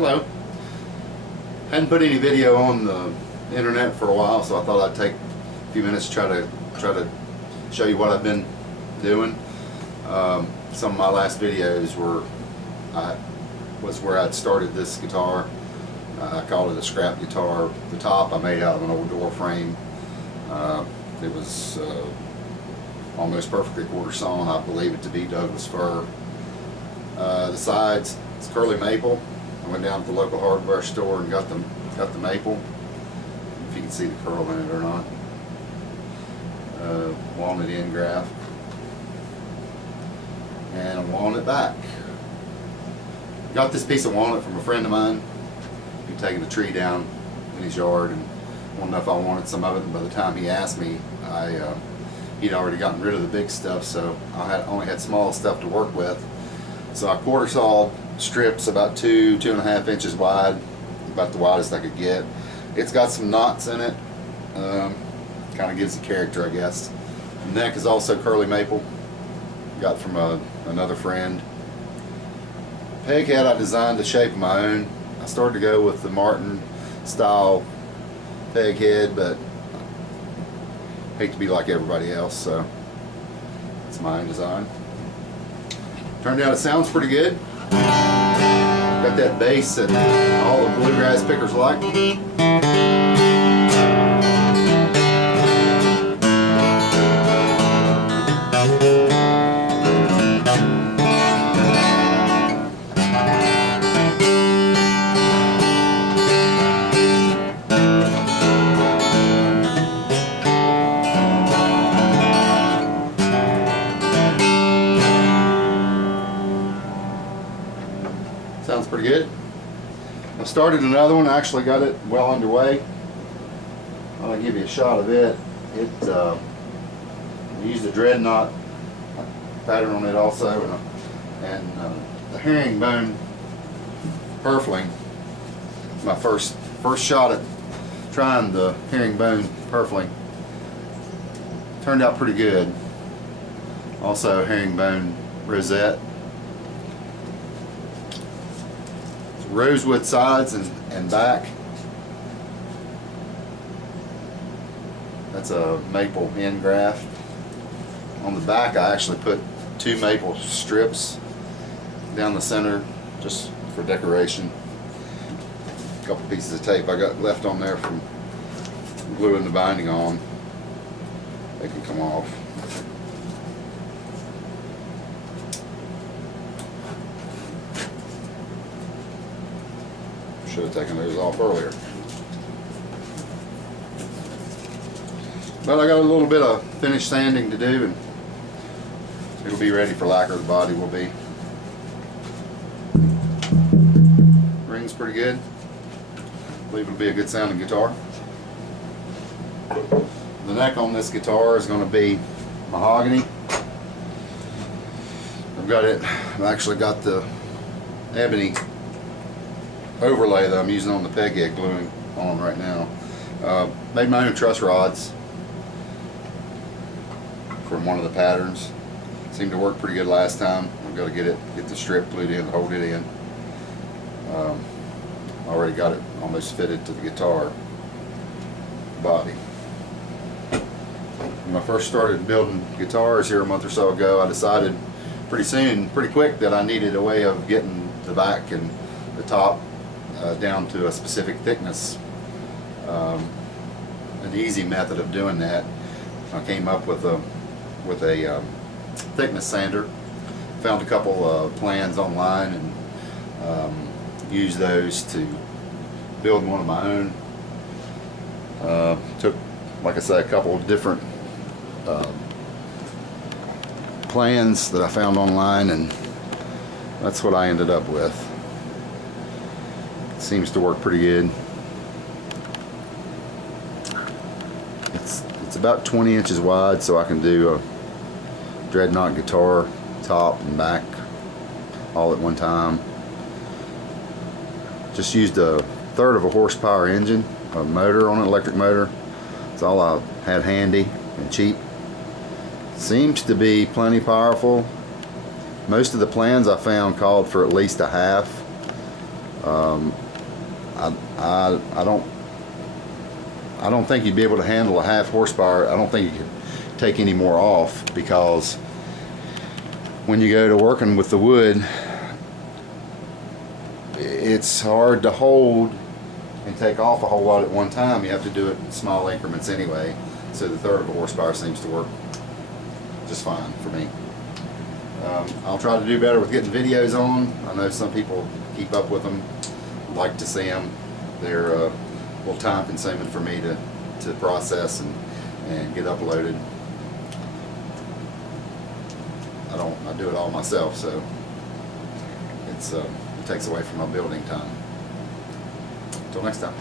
Hello. Hadn't put any video on the internet for a while, so I thought I'd take a few minutes to try to show you what I've been doing. Some of my last videos was where I'd started this guitar. I called it a scrap guitar. The top I made out of an old door frame. It was almost perfectly quarter sawn. I believe it to be Douglas fir. The sides, it's curly maple. I went down to the local hardware store and got the maple. If you can see the curl in it or not. Walnut end graft and a walnut back. Got this piece of walnut from a friend of mine. He'd taken a tree down in his yard and wanted to know if I wanted some of it. And by the time he asked me, he'd already gotten rid of the big stuff, so I only had small stuff to work with. So I quarter sawed strips about 2.5 inches wide, about the widest I could get. It's got some knots in it. Kind of gives it character, I guess. The neck is also curly maple. Got from another friend. Peg head I designed the shape of my own. I started to go with the Martin style peg head, but I hate to be like everybody else, so it's my own design. Turned out it sounds pretty good. Got that bass that all the bluegrass pickers like. Sounds pretty good. I started another one. I actually got it well underway. I'll give you a shot of it. I used a dreadnaught pattern on it also, and the herringbone purfling. My first shot at trying the herringbone purfling. Turned out pretty good. Also herringbone rosette. Rosewood sides and back. That's a maple end graft. On the back I actually put 2 maple strips down the center just for decoration. A couple pieces of tape I got left on there from gluing the binding on. They can come off. Should have taken those off earlier. But I got a little bit of finish sanding to do, and it'll be ready for lacquer. The body will be. Rings pretty good. I believe it'll be a good sounding guitar. The neck on this guitar is going to be mahogany. I've actually got the ebony overlay that I'm using on the peg head gluing on right now. Made my own truss rods from one of the patterns. Seemed to work pretty good last time. I've got to get the strip glued in, hold it in. Already got it almost fitted to the guitar body. When I first started building guitars here a month or so ago, I decided pretty quick that I needed a way of getting the back and the top down to a specific thickness. An easy method of doing that, I came up with a thickness sander. Found a couple plans online and used those to build one of my own. Took, like I said, a couple of different plans that I found online, and that's what I ended up with. Seems to work pretty good. It's about 20 inches wide, so I can do a dreadnaught guitar, top and back, all at one time. Just used a 1/3 of a horsepower engine, a motor on an electric motor. That's all I had handy and cheap. Seems to be plenty powerful. Most of the plans I found called for at least a half. I don't think you'd be able to handle a half horsepower. I don't think you could take any more off, because when you go to working with the wood, it's hard to hold and take off a whole lot at one time. You have to do it in small increments anyway. So the third of a horsepower seems to work just fine for me. I'll try to do better with getting videos on. I know some people keep up with them, like to see them. They're a little time consuming for me to process and get uploaded. I do it all myself, so it takes away from my building time. Until next time.